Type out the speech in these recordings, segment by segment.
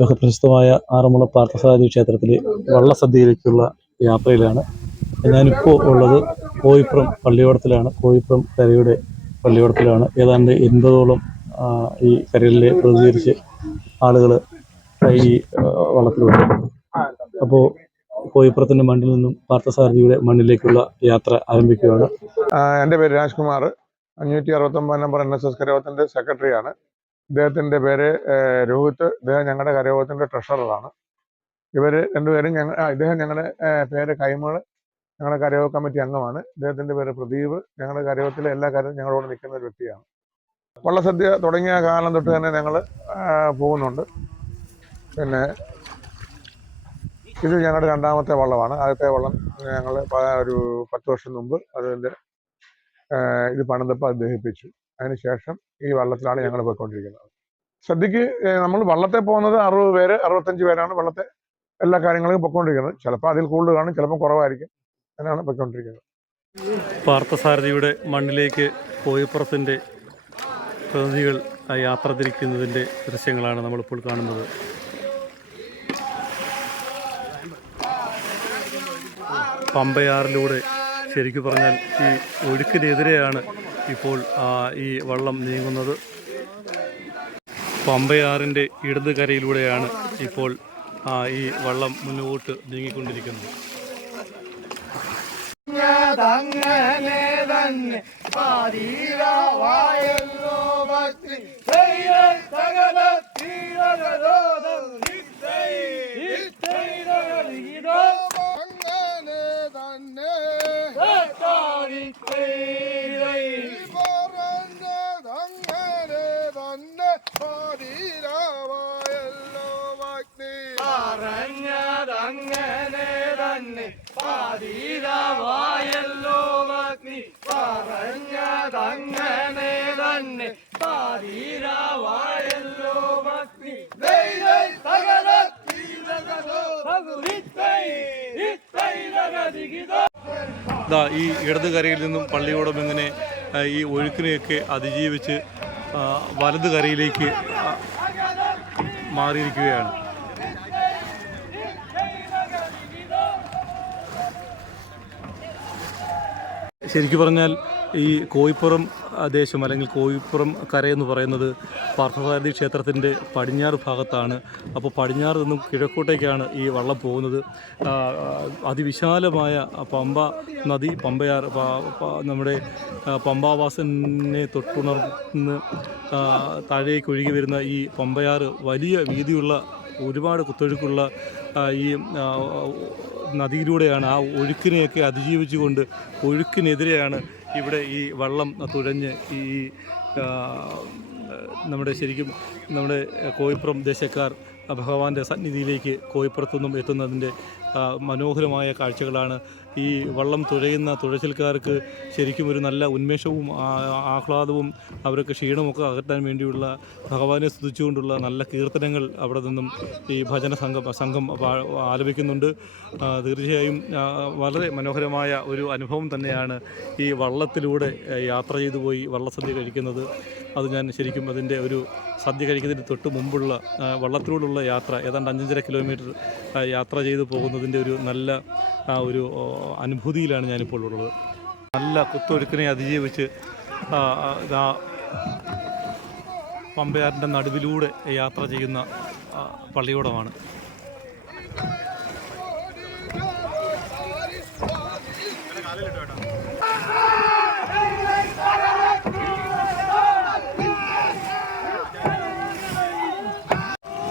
ലോകപ്രശസ്തമായ ആറന്മുള പാർത്ഥസാരഥി ക്ഷേത്രത്തിലെ വള്ളസദ്യയിലേക്കുള്ള യാത്രയിലാണ്. ഞാനിപ്പോൾ ഉള്ളത് കോയിപ്പുറം പള്ളിയോടത്തിലാണ്. കോയിപ്പുറം കരയുടെ പള്ളിയോടത്തിലാണ്. ഏതാണ്ട് എൺപതോളം ഈ കരയിലെ പ്രതികരിച്ച് ആളുകൾ ഈ വള്ളത്തിലുണ്ട്. അപ്പോൾ കോയിപ്പുറത്തിന്റെ മണ്ണിൽ നിന്നും പാർത്ഥസാരഥിയുടെ മണ്ണിലേക്കുള്ള യാത്ര ആരംഭിക്കുകയാണ്. എന്റെ പേര് രാജ്കുമാർ. അഞ്ഞൂറ്റി അറുപത്തൊമ്പത് നമ്പർ എൻ എസ് എസ് കരയോഗത്തിന്റെ സെക്രട്ടറിയാണ്. ഇദ്ദേഹത്തിന്റെ പേര് രോഹിത്. ഇദ്ദേഹം ഞങ്ങളുടെ കരയോഗത്തിന്റെ ട്രഷററാണ്. ഇവർ രണ്ടുപേരും ഞങ്ങൾ ഇദ്ദേഹം ഞങ്ങളുടെ പേര് കൈമൾ ഞങ്ങളുടെ കരയോഗ കമ്മിറ്റി അംഗമാണ്. ഇദ്ദേഹത്തിന്റെ പേര് പ്രദീപ്. ഞങ്ങളുടെ കരയോഗത്തിലെ എല്ലാ കാര്യവും ഞങ്ങളോട് നിൽക്കുന്ന ഒരു വ്യക്തിയാണ്. വള്ളസദ്യ തുടങ്ങിയ കാലം തൊട്ട് തന്നെ ഞങ്ങൾ പോകുന്നുണ്ട്. പിന്നെ ഇത് ഞങ്ങളുടെ രണ്ടാമത്തെ വള്ളമാണ്. ആദ്യത്തെ വള്ളം ഞങ്ങൾ ഒരു പത്ത് വർഷം മുമ്പ് അതിന്റെ ഇത് പണിതപ്പോൾ അത് ദഹിപ്പിച്ചു. അതിനുശേഷം ഈ വള്ളത്തിലാണ് ഞങ്ങൾ പോയിക്കൊണ്ടിരിക്കുന്നത്. സദ്യക്ക് നമ്മൾ വള്ളത്തെ പോകുന്നത് അറുപത് പേര് അറുപത്തഞ്ച് പേരാണ് വള്ളത്തെ എല്ലാ കാര്യങ്ങളും പൊയ്ക്കൊണ്ടിരിക്കുന്നത്. ചിലപ്പോൾ അതിൽ കൂടുതൽ കാണും ചിലപ്പോൾ കുറവായിരിക്കും. അങ്ങനെയാണ് പൊയ്ക്കൊണ്ടിരിക്കുന്നത്. പാർത്ഥസാരഥിയുടെ മണ്ണിലേക്ക് കോയിപ്പുറത്തിന്റെ പ്രതിനിധികൾ യാത്ര തിരിക്കുന്നതിന്റെ ദൃശ്യങ്ങളാണ് നമ്മളിപ്പോൾ കാണുന്നത്. പമ്പയാറിലൂടെ ശരിക്കു പറഞ്ഞാൽ ഈ ഒഴുക്കിനെതിരെയാണ് ഇപ്പോൾ ഈ വള്ളം നീങ്ങുന്നത്. പമ്പയാറിന്റെ ഇടത് കരയിലൂടെയാണ് ഇപ്പോൾ ഈ വള്ളം മുന്നോട്ട് നീങ്ങിക്കൊണ്ടിരിക്കുന്നത്. സകല ദാ ഈ ഇടത് കരയിൽ നിന്നും പള്ളിയോടം ഇങ്ങനെ ഈ ഒഴുക്കിനെയൊക്കെ അതിജീവിച്ച് വലത് കരയിലേക്ക് മാറിയിരിക്കുകയാണ്. ശരിക്കു പറഞ്ഞാൽ ഈ കോയിപ്പുറം ദേശം അല്ലെങ്കിൽ കോയിപ്പുറം കരയെന്ന് പറയുന്നത് പാർത്ഥസാരഥി ക്ഷേത്രത്തിന്റെ പടിഞ്ഞാറ് ഭാഗത്താണ്. അപ്പോൾ പടിഞ്ഞാറ് നിന്നും കിഴക്കോട്ടേക്കാണ് ഈ വള്ളം പോകുന്നത്. അതിവിശാലമായ പമ്പ നദി പമ്പയാർ നമ്മുടെ പമ്പാവാസനെ തൊട്ടുണർന്ന് താഴേക്ക് ഒഴുകി വരുന്ന ഈ പമ്പയാറ് വലിയ വീതിയുള്ള ഒരുപാട് കുത്തൊഴുക്കുള്ള ഈ നദിയിലൂടെയാണ് ആ ഒഴുക്കിനെയൊക്കെ അതിജീവിച്ചുകൊണ്ട് ഒഴുക്കിനെതിരെയാണ് ഇവിടെ ഈ വള്ളം തുഴഞ്ഞ് ഈ നമ്മുടെ ശരിക്കും നമ്മുടെ കോയിപ്പുറം ദേശക്കാർ ഭഗവാന്റെ സന്നിധിയിലേക്ക് കോയിപ്പുറത്തുനിന്നും എത്തുന്നതിന്റെ മനോഹരമായ കാഴ്ചകളാണ് ഈ വള്ളം തുഴയുന്ന തുഴച്ചിൽക്കാർക്ക് ശരിക്കും ഒരു നല്ല ഉന്മേഷവും ആഹ്ലാദവും അവർക്ക് ക്ഷീണമൊക്കെ അകറ്റാൻ വേണ്ടിയുള്ള ഭഗവാനെ സ്തുതിച്ചുകൊണ്ടുള്ള നല്ല കീർത്തനങ്ങൾ അവിടെ നിന്നും ഈ ഭജന സംഘം സംഘം ആലപിക്കുന്നുണ്ട്. തീർച്ചയായും വളരെ മനോഹരമായ ഒരു അനുഭവം തന്നെയാണ് ഈ വള്ളത്തിലൂടെ യാത്ര ചെയ്തു പോയി വള്ളസദ്യ കഴിക്കുന്നത്. അത് ഞാൻ ശരിക്കും അതിന്റെ ഒരു സദ്യ കഴിക്കുന്നതിന് തൊട്ട് മുമ്പുള്ള വള്ളത്തിലൂടെയുള്ള യാത്ര ഏതാണ്ട് അഞ്ചഞ്ചര കിലോമീറ്റർ യാത്ര ചെയ്തു പോകുന്നതിന്റെ ഒരു നല്ല ആ, ഒരു അനുഭൂതിയിലാണ് ഞാനിപ്പോൾ ഉള്ളത്. നല്ല കുത്തൊഴുക്കിനെ അതിജീവിച്ച് ഇതാ പമ്പയാറിന്റെ നടുവിലൂടെ യാത്ര ചെയ്യുന്ന പള്ളിയോടമാണ്.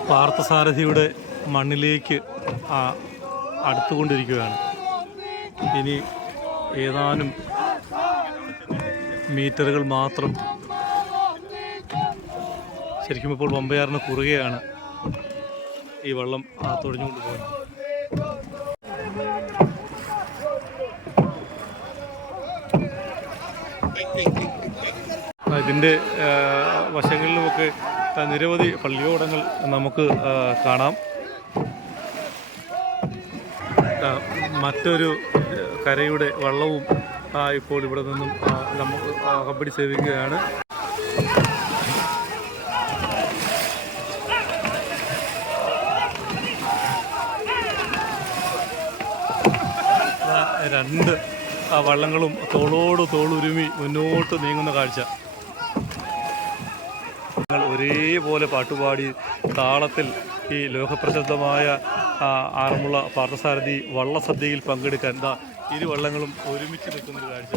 പാർത്ഥസാരഥിയുടെ മണ്ണിലേക്ക് ആ, അടുത്തുകൊണ്ടിരിക്കുകയാണ്. ഇനി ഏതാനും മീറ്ററുകൾ മാത്രം ശരിക്കും ഇപ്പോൾ പമ്പയാറിന് കുറുകയാണ് ഈ വെള്ളം ആ, തുഴഞ്ഞുകൊണ്ട് പോകുന്നത്. ഇതിന്റെ വശങ്ങളിലുമൊക്കെ നിരവധി പള്ളിയോടങ്ങൾ നമുക്ക് കാണാം. മറ്റൊരു കരയുടെ വള്ളവും ഇപ്പോൾ ഇവിടെ നിന്നും നമുക്ക് ആ, സേവിക്കുകയാണ്. രണ്ട് വള്ളങ്ങളും തോളോട് തോളുരുമി മുന്നോട്ട് നീങ്ങുന്ന കാഴ്ച. ഒരേപോലെ പാട്ടുപാടി താളത്തിൽ ഈ ലോകപ്രസിദ്ധമായ ആറന്മുള പാർത്ഥസാരഥി വള്ളസദ്യയിൽ പങ്കെടുക്കാൻ എന്താ ഇരു വള്ളങ്ങളും ഒരുമിച്ച് കാഴ്ച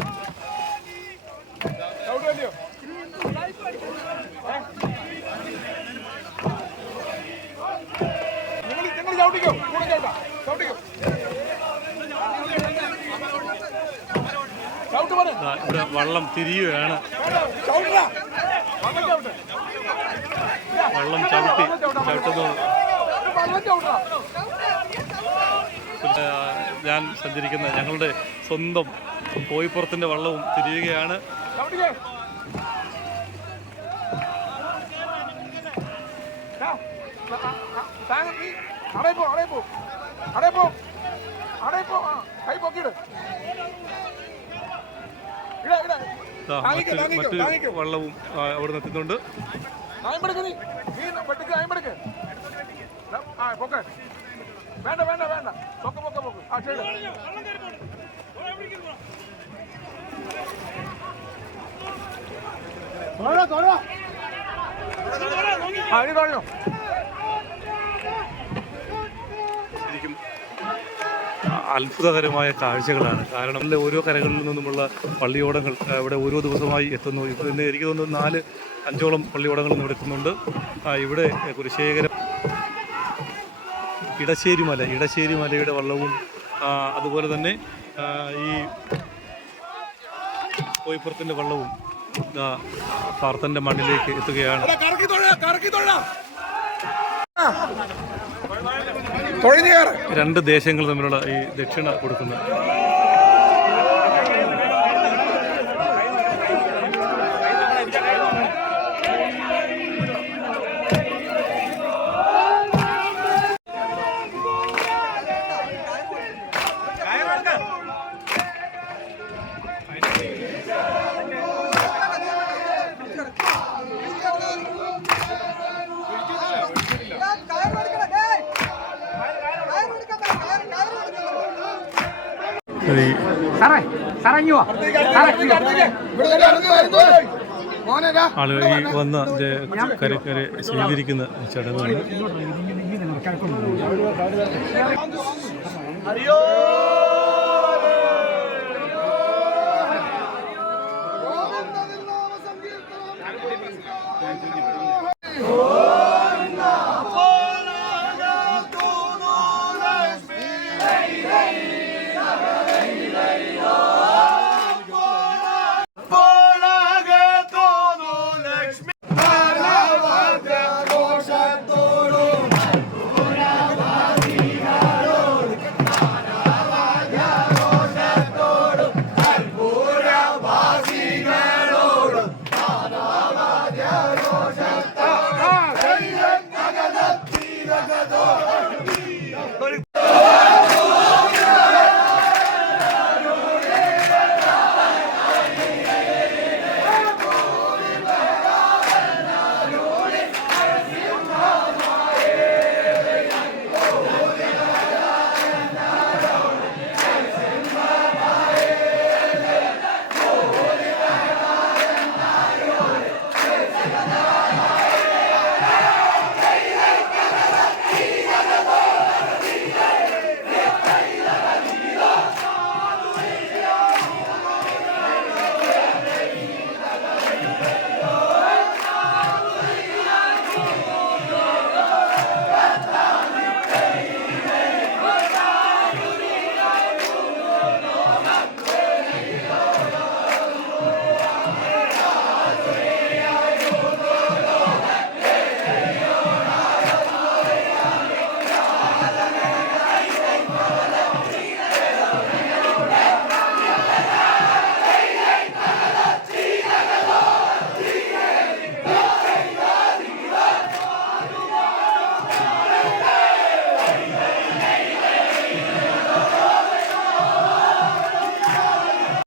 ചവിട്ട് പറ ദാ ഇവിടെ വള്ളം തിരിയുകയാണ്. വള്ളം ചവിട്ടി ചവിട്ടുന്നു ഞാൻ സഞ്ചരിക്കുന്ന ഞങ്ങളുടെ സ്വന്തം കോയിപ്പുറത്തിന്റെ വള്ളവും തിരിയുകയാണ് ചവിട്ടിക്കേ അടേ പോ അടേ പോ അടേ പോ അടേ പോ ആ കൈ പൊക്കിട് താങ്ങിക്കോ. വള്ളവും അവിടെ നിന്ന് എത്തുന്നുണ്ട് ആയമ്പെടുക്ക് നീ. നീ വെട്ടിക്ക് അയമ്പെടുക്ക് ആ പൊക്കെ. വേണ്ട വേണ്ട വേണ്ട. പൊക്ക പൊക്ക പൊക്ക്. ആ ശരി. ആ ഇനി തുടങ്ങോ ശരിക്കും അത്ഭുതകരമായ കാഴ്ചകളാണ്. കാരണം ഓരോ കരകളിൽ നിന്നുമുള്ള പള്ളിയോടങ്ങൾ ഇവിടെ ഓരോ ദിവസമായി എത്തുന്നു. ഇപ്പോൾ ഇന്ന് എനിക്ക് തോന്നുന്നു നാല് അഞ്ചോളം പള്ളിയോടങ്ങൾ ഇവിടെ എത്തുന്നുണ്ട്. ഇവിടെ കുരിശേഖരം ഇടശ്ശേരി മല ഇടശ്ശേരി മലയുടെ വള്ളവും അതുപോലെ തന്നെ ഈ കോയിപ്പുറത്തിന്റെ വള്ളവും പാർത്തന്റെ മണ്ണിലേക്ക് എത്തുകയാണ്. രണ്ട് ദേശങ്ങൾ തമ്മിലുള്ള ഈ ദക്ഷിണ കൊടുക്കുന്നത് ആളുകൾ ഈ വന്ന കരി കരി സ്വീകരിക്കുന്ന ചടങ്ങാണ്. അയ്യോ